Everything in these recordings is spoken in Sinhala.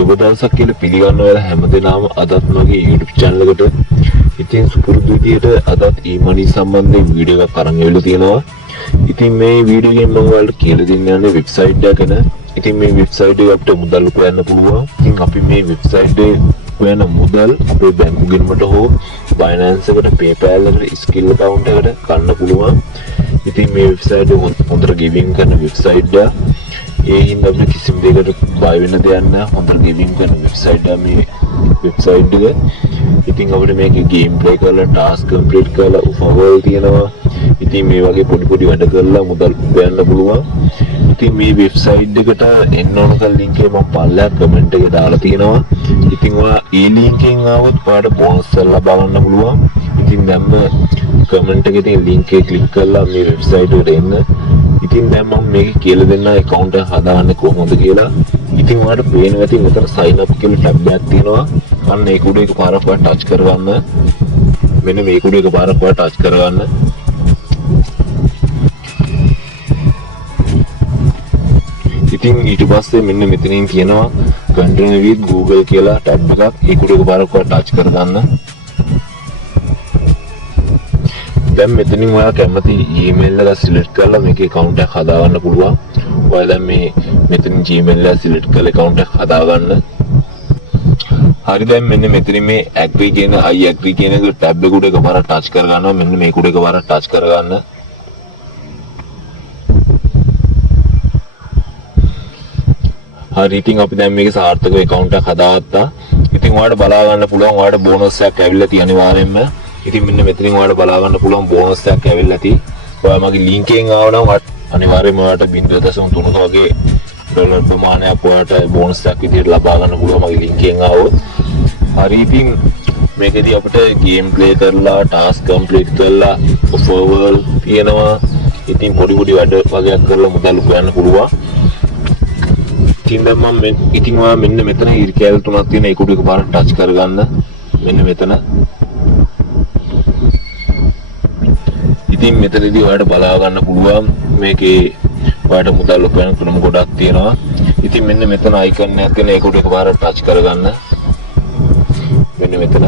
සුබ දවසක් කියලා පිළිගන්න ඔයාලා හැමදෙනාම අදත් මගේ YouTube channel එකට ඉතින් සුපුරුදු විදියට අදත් e-money සම්බන්ධයෙන් වීඩියෝ එකක් අරන් එවිලා තියෙනවා. ඉතින් මේ වීඩියෝ එකෙන් මම ඔයාලට කියලා දෙන්න යන්නේ වෙබ්සයිට් එක ගැන. ඉතින් මේ වෙබ්සයිට් එක අපිට මුදල් උපයන්න පුළුවන්. ඉතින් අපි මේ වෙබ්සයිට් එකේ උපයන මුදල් අපේ බැංකු ගිණුමට හෝ Binance එකට PayPal එකට skill account එකට ගන්න පුළුවන්. ඉතින් මේ වෙබ්සයිට් එක හොඳට ගෙවින් කරන වෙබ්සයිට් එක. ඒ හින්දා අපිට කිසිම දෙයකට බය වෙන්න දෙයක් නැහැ. හොඳට ගෙවින් කරන වෙබ්සයිට් එක මේ වෙබ්සයිට් එක. ඉතින් අපිට මේකේ ගේම් ප්ලේ කරලා ටාස්ක් කම්ප්ලීට් කරලා ඔෆර් තියෙනවා. ඉතින් මේ වගේ පොඩි වැඩ කරලා මුදල් උපයන්න පුළුවන්. ඉතින් මේ වෙබ්සයිට් එකට එන්න ඕන කල ලින්ක් එක මම පල්ලෙහා කමෙන්ට් එකේ දාලා තියෙනවා. ඉතින් ඔයා ඒ ලින්ක් එකෙන් ආවොත් ඔයාලට බෝනස් ලබා ගන්න පුළුවන්. ඉතින් දැම්ම කමෙන්ට් එකේ තියෙන ලින්ක් එක ක්ලික් කරලා මේ වෙබ්සයිට් එකට එන්න. ඉතින් දැන් මම මේක කියලා දෙන්න account එක හදාගන්නේ කොහොමද කියලා. ඉතින් ඔයාලට පේනවා ඉතින් මෙතන sign up කියලා tab එකක් තියෙනවා. අන්න ඒක උඩ එකපාරක් ඔයා ටච් කරගන්න. මෙන්න මේක උඩ එකපාරක් ඔයා ටච් කරගන්න. ඉතින් ඊට පස්සේ මෙන්න මෙතනින් තියෙනවා continue with Google කියලා tab එකක්. ඒක උඩ එකපාරක් ඔයා ටච් කරගන්න. දැන් මෙතනින් ඔයා කැමති email එක select කරලා මේකේ account එකක් හදාගන්න පුළුවන්. ඔයා දැන් මේ මෙතනින් Gmail එක select කරලා account එකක් හදාගන්න. හරි දැන් මෙන්න මෙතනින් මේ agree කියන I agree කියන එක tab එක උඩ එකපාරක් touch කරගන්නවා. මෙන්න මේක උඩ එකපාරක් touch කරගන්න. හරි ඉතින් අපි දැන් මේකේ සාර්ථකව account එකක් හදාගත්තා. ඉතින් ඔයාලට බලා ගන්න පුළුවන් ඔයාලට බෝනස් එකක් ඇවිල්ලා තියෙන අනිවාර්යෙන්ම. ඉතින් මෙන්න මෙතනින් ඔයාලට බලා ගන්න පුළුවන් බෝනස් එකක් ඇවිල්ලා තියෙයි. ඔයා මගේ link එකෙන් ආවනම් අනිවාර්යයෙන්ම ඔයාලට 0.3ක වගේ ඩොලර් ප්‍රමාණයක් ඔයාලට බෝනස් එකක් විදිහට ලබා ගන්න පුළුවන් මගේ link එකෙන් ආවොත්. හරි ඉතින් මේකෙදී අපිට ගේම් ප්ලේ කරලා ටාස්ක් කම්ප්ලීට් කරලා ඔෆර් තියෙනවා. ඉතින් පොඩි වැඩ වගේක් කරලා මුදල් උපයන්න පුළුවන්. ඉතින් දැන් මම ඉතින් ඔයා මෙන්න මෙතන ඉරි කැල් තුනක් තියෙන ඒක උඩ එකපාරක් ටච් කරගන්න. මෙන්න මෙතන. ඉතින් මෙතනදී ඔයාලට බලා ගන්න පුළුවන් මේකේ ඔයාලට මුදල් උපයන ක්‍රම ගොඩක් තියෙනවා. ඉතින් මෙන්න මෙතන අයිකන් එකක් තියෙන ඒක උඩ එකපාරක් ටච් කරගන්න. මෙන්න මෙතන.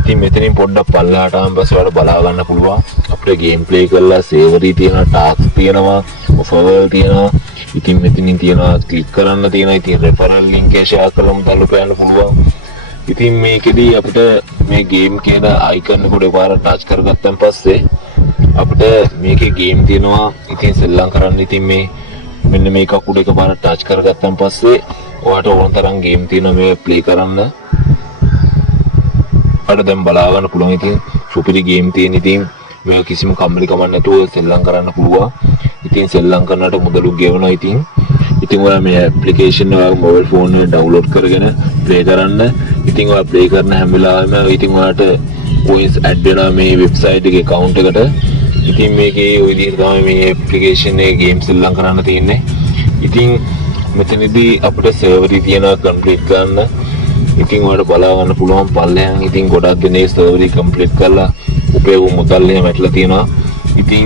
ඉතින් මෙතනින් පොඩ්ඩක් පල්ලෙහාට ආවම පස්සේ ඔයාලට බලා ගන්න පුළුවන් අපිට ගේම් ප්ලේ කරලා සේවරි තියෙනවා ටාස්ක් තියෙනවා ඔෆර් තියෙනවා. ඉතින් මෙතනින් තියෙනවා ක්ලික් කරන්න තියෙනවා. ඉතින් රෙෆරල් ලින්ක් එක ෂෙයා කරලා මුදල් උපයන්න පුළුවන්. ඉතින් මේකෙදී අපිට මේ ගේම් කියන අයිකන් එක උඩ පාර ටච් කරගත්තන් පස්සේ අපිට මේකේ ගේම් තියෙනවා. ඉතින් සෙල්ලම් කරන්න ඉතින් මේ මෙන්න මේක උඩ එකපාර ටච් කරගත්තන් පස්සේ ඔයාලට ඕන තරම් ගේම් තියෙනවා මේ ප්ලේ කරන්න. ඔයාලට දැන් බලා ගන්න පුළුවන් ඉතින් සුපිරි ගේම් තියෙන ඉතින් මේ කිසිම කම්මැලි කමක් නැතුව සෙල්ලම් කරන්න පුළුවන්. ඉතින් සෙල්ලම් කරනකොට මුදලුත් ගෙවනවා. ඉතින් ඔයා මේ ඇප්ලිකේෂන් එක මොබයිල් ෆෝන් එකේ ඩවුන්ලෝඩ් කරගෙන ප්ලේ කරන්න. ඉතින් ඔයා ප්ලේ කරන හැම වෙලාවෙම ඉතින් ඔයාලට coins add වෙනවා මේ වෙබ්සයිට් එකේ account එකට. ඉතින් මේකේ ওই විදිහට තමයි මේ ඇප්ලිකේෂන් එකේ ගේම් සෙල්ලම් කරන්න තියෙන්නේ. ඉතින් මෙතනදී අපිට සර්වර් එක තියෙනවා කම්ප්ලීට් කරන්න. ඉතින් ඔයාලට බලා ගන්න පුළුවන් පල්ලෙහාන් ඉතින් ගොඩක් දෙනේ සර්වර් එක කම්ප්ලීට් කරලා උපයපු මුදල් එහෙම ඇట్లా තියෙනවා. ඉතින්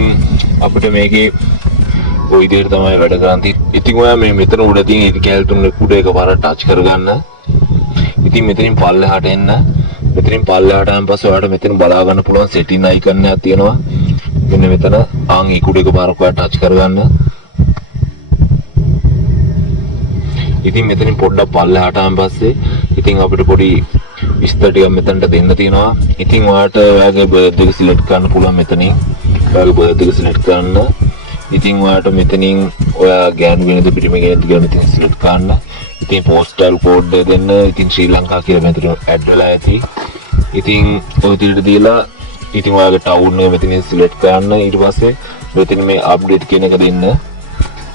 අපිට මේකේ ওই විදිහට තමයි වැඩ කරන්නේ. ඉතින් ඔයා මේ මෙතන උඩ තියෙන ඉරි කැල් තුන උඩ එකපාරක් ටච් කරගන්න. ඉතින් මෙතනින් පල්ලෙහාට එන්න. මෙතනින් පල්ලෙහාට ආවන් පස්සේ ඔයාලට මෙතන බලා ගන්න පුළුවන් සෙටින් අයිකන් එකක් තියෙනවා. මෙන්න මෙතන ආන් ඒක උඩ එකපාරක් ඔයා ටච් කරගන්න. ඉතින් මෙතනින් පොඩ්ඩක් පල්ලෙහාට ආවන් පස්සේ ඉතින් අපිට පොඩි විස්තර ටිකක් මෙතනට දෙන්න තියෙනවා. ඉතින් ඔයාලට ඔයාගේ බර්ත් එක සිලෙක්ට් කරන්න පුළුවන් මෙතනින්. ඔයාගේ බර්ත් එක සිලෙක්ට් කරන්න. ඉතින් ඔයාලට මෙතනින් ඔයා ගෑනු වෙනද පිරිමි කෙනෙක්ද කියලා මෙතන සිලෙක්ට් කරන්න. ඉතින් පෝස්ටල් කෝඩ් එක දෙන්න. ඉතින් ශ්‍රී ලංකා කියලා මෙතන ඇඩ් වෙලා ඇති. ඉතින් ඔය විදිහට දීලා ඉතින් ඔයාගේ ටවුන් එක මෙතනින් සිලෙක්ට් කරන්න. ඊට පස්සේ මෙතන මේ අප්ඩේට් කියන එක දෙන්න.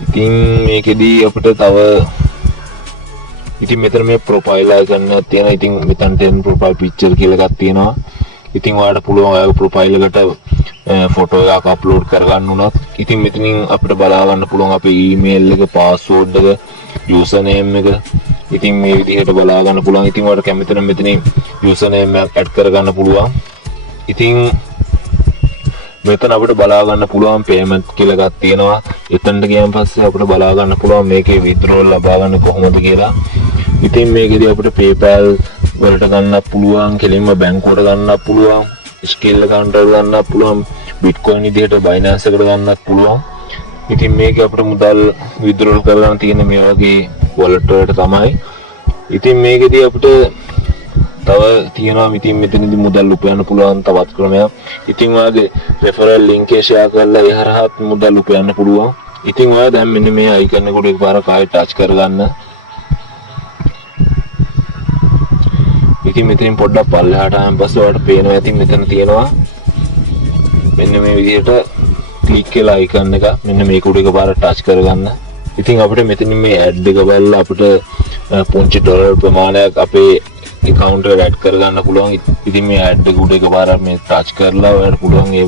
ඉතින් මේකෙදී අපිට තව ඉතින් මෙතන මේ ප්‍රොෆයිල් අයිකන් එකක් තියෙනවා. ඉතින් මෙතනට එන ප්‍රොෆයිල් පික්චර් කියලා එකක් තියෙනවා. ඉතින් ඔයාලට පුළුවන් ඔයාගේ ප්‍රොෆයිල් එකට ෆොටෝ එකක් අප්ලෝඩ් කරගන්න උනත් ඉතින් මෙතනින් අපිට බලා ගන්න පුළුවන් අපේ ඊමේල් එක පාස්වර්ඩ් එක යූසර් නේම් එක. ඉතින් මේ විදිහට බලා ගන්න පුළුවන්. ඉතින් ඔයාලට කැමති නම් මෙතනින් යූසර් නේම් එකක් ඇඩ් කරගන්න පුළුවන්. ඉතින් මෙතන අපිට බලා ගන්න පුළුවන් payment කියලා එකක් තියෙනවා. එතනට ගියන් පස්සේ අපිට බලා ගන්න පුළුවන් මේකේ withdrawal ලබා ගන්න කොහොමද කියලා. ඉතින් මේකෙදී අපිට PayPal වලට ගන්නත් පුළුවන්, කෙලින්ම බැංකුවට ගන්නත් පුළුවන්, Skrill account වල ගන්නත් පුළුවන්, Bitcoin විදිහට Binance එකට ගන්නත් පුළුවන්. ඉතින් මේක අපිට මුදල් withdrawal කරලා තියෙන මේ වගේ wallet වලට තමයි. ඉතින් මේකෙදී අපිට තව තියෙනවා ඉතින් මෙතනදී මුදල් උපයන්න පුළුවන් තවත් ක්‍රමයක්. ඉතින් ඔයාගේ referral link එක share කරලා ඒ හරහාත් මුදල් උපයන්න පුළුවන්. ඉතින් ඔයා දැන් මෙන්න මේ icon එකට එකපාරක් ආයෙ touch කරගන්න. ඉතින් මෙතනින් පොඩ්ඩක් පල්ලෙහාට ආවම පස්සේ ඔයාලට පේනවා ඉතින් මෙතන තියෙනවා මෙන්න මේ විදිහට ක්ලික් කියලා icon එක. මෙන්න මේක උඩ එකපාරක් touch කරගන්න. ඉතින් අපිට මෙතනින් මේ ad එක බලලා අපිට පුංචි ඩොලර් ප්‍රමාණයක් අපේ account එකට add කරගන්න පුළුවන්. ඉතින් මේ ad එක උඩ එකපාරක් මේ touch කරලා ඔයාලට පුළුවන් ඒ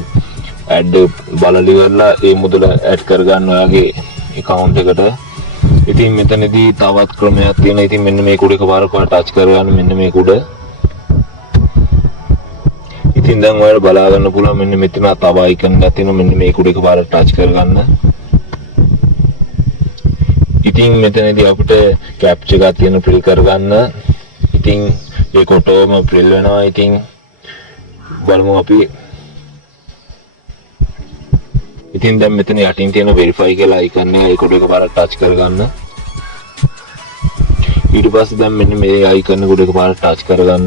ad බලලා ඉවරලා ඒ මුදල add කරගන්න ඔයාගේ account එකට. ඉතින් මෙතනදී තවත් ක්‍රමයක් තියෙනවා. ඉතින් මෙන්න මේක උඩ එකපාරක් ඔයාලා touch කරගන්න මෙන්න මේක උඩ. ඉතින් දැන් ඔයාලා බලා ගන්න පුළුවන් මෙන්න මෙතන තව icon එකක් තියෙනවා. මෙන්න මේක උඩ එකපාරක් touch කරගන්න. ඉතින් මෙතනදී අපිට captcha එකක් තියෙන fill කරගන්න. ඉතින් ඒක ඔටෝම fill වෙනවා. ඉතින් බලමු අපි. ඉතින් දැන් මෙතන යටින් තියෙන verify කියලා icon එක ඒක උඩ එකපාරක් touch කරගන්න. ඊට පස්සේ දැන් මෙන්න මේ icon එක උඩ එකපාරක් touch කරගන්න.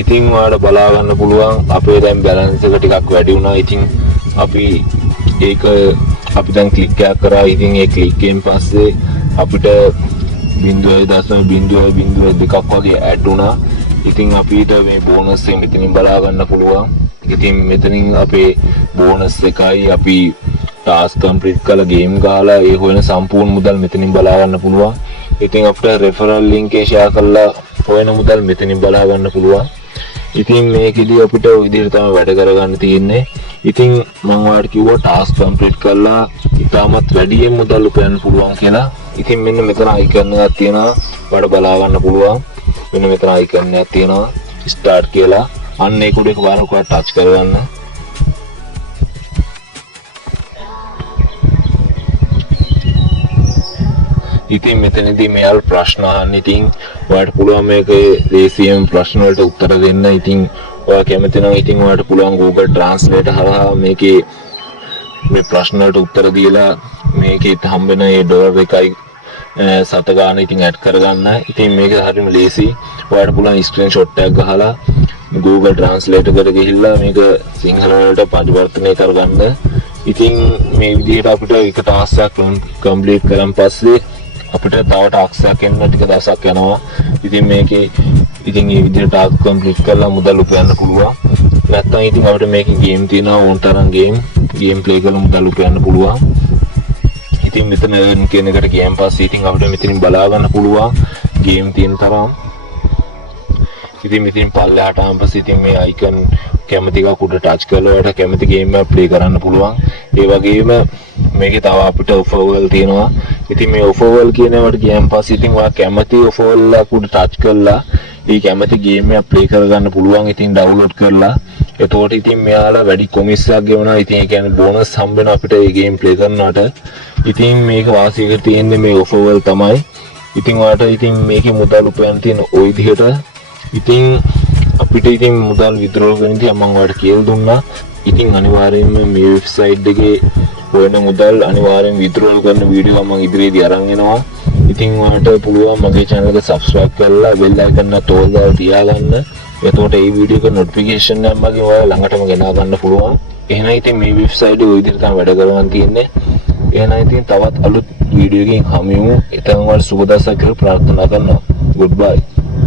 ඉතින් ඔයාලට බලා ගන්න පුළුවන් අපේ දැන් balance එක ටිකක් වැඩි වුණා. ඉතින් අපි ඒක අපි දැන් ක්ලික් එකක් කරා. ඉතින් ඒ ක්ලික් එකෙන් පස්සේ අපිට 0.002ක් වගේ ඇඩ් වුණා. ඉතින් අපිට මේ බෝනස් එක මෙතනින් බලා ගන්න පුළුවන්. ඉතින් මෙතනින් අපේ බෝනස් එකයි අපි ටාස්ක් කම්ප්ලීට් කරලා ගේම් ගහලා ඒ හොයන සම්පූර්ණ මුදල් මෙතනින් බලා ගන්න පුළුවන්. ඉතින් අපිට රෙෆරල් ලින්ක් එක ෂෙයා කරලා හොයන මුදල් මෙතනින් බලා ගන්න පුළුවන්. ඉතින් මේකෙදී අපිට ওই විදිහට තමයි වැඩ කරගන්න තියෙන්නේ. ඉතින් මම ඔයාලට කිව්වා ටාස්ක් කම්ප්ලීට් කරලා ඉතාමත් වැඩියෙන් මුදල් උපයන්න පුළුවන් කියලා. ඉතින් මෙන්න මෙතන icon එකක් තියෙනවා. ඔයාලට බලා ගන්න පුළුවන්. මෙන්න මෙතන icon එකක් තියෙනවා start කියලා. අන්න ඒක උඩ එකපාරක් ඔයාලා touch කරගන්න. ඉතින් මෙතනදී මෙයාලා ප්‍රශ්න අහන්න. ඉතින් ඔයාලට පුළුවන් මේකේ දේශීයම ප්‍රශ්න වලට උත්තර දෙන්න. ඉතින් ඔයා කැමති නම් ඉතින් ඔයාලට පුළුවන් Google Translate හරහා මේකේ මේ ප්‍රශ්න වලට උත්තර දීලා මේකේ හම්බෙන ඒ ඩොලර් එකයි සත ගන්න ඉතින් ඇඩ් කරගන්න. ඉතින් මේක හරියම ලේසි. ඔයාලට පුළුවන් ස්ක්‍රීන්ෂොට් එකක් ගහලා Google Translate එකට ගිහිල්ලා මේක සිංහල වලට පරිවර්තනය කරගන්න. ඉතින් මේ විදිහට අපිට එක ටාස්ක් එකක් කම්ප්ලීට් කරන් පස්සේ අපිට තව ටාස්ක් එකක් එන්න ටික දවසක් යනවා. ඉතින් මේකේ ඉතින් මේ විදිහට ටාස්ක් කම්ප්ලීට් කරලා මුදල් උපයන්න පුළුවන්. නැත්නම් ඉතින් අපිට මේකේ ගේම් තියෙනවා ඕන තරම් ගේම් ප්ලේ කරලා මුදල් උපයන්න පුළුවන්. ඉතින් මෙතන earn කියන එකට ගියන් පස්සේ ඉතින් අපිට මෙතනින් බලා ගන්න පුළුවන් ගේම් තියෙන තරම්. ඉතින් මෙතනින් පල්ලෙහාට ආවම පස්සේ ඉතින් මේ icon කැමති එකක් උඩ touch කරලා ඔයාලට කැමති ගේම් එකක් play කරන්න පුළුවන්. ඒ වගේම මේකේ තව අපිට offer වල තියෙනවා. ඉතින් මේ offer වල කියන ඒවාට ගියන් පස්සේ ඉතින් ඔයා කැමති offer වල උඩ touch කරලා ඒ කැමති ගේම් එකක් play කරගන්න පුළුවන්. ඉතින් download කරලා එතකොට ඉතින් මෙයාලා වැඩි කොමිස් එකක් ගෙවනවා. ඉතින් ඒ කියන්නේ බෝනස් හම්බ වෙනවා අපිට මේ ගේම් play කරනකොට. ඉතින් මේක වාසියකට තියෙන්නේ මේ offer වල තමයි. ඉතින් ඔයාලට ඉතින් මේකේ මුදල් උපයන්න තියෙන ওই විදිහට. ඉතින් අපිට ඉතින් මුදල් withdrawal කරනදී මම ඔයාලට කියලා දුන්නා. ඉතින් අනිවාර්යයෙන්ම මේ වෙබ්සයිට් එකේ හොයන මුදල් අනිවාර්යෙන් withdrawal කරන වීඩියෝ මම ඉදිරියේදී අරන් එනවා. ඉතින් ඔයාලට පුළුවන් මගේ channel එක subscribe කරලා bell icon එක තෝල් දාලා තියාගන්න. එතකොට මේ වීඩියෝ එක notification එක මගේ ඔයාලා ළඟටම ගෙනා ගන්න පුළුවන්. එහෙනම් ඉතින් මේ වෙබ්සයිට් එක ওই විදිහට තමයි වැඩ කරවන්න තියෙන්නේ. එහෙනම් ඉතින් තවත් අලුත් වීඩියෝ එකකින් හමු වෙමු. එතන ඔයාලා සුබ දවසක් කියලා ප්‍රාර්ථනා කරනවා. goodbye.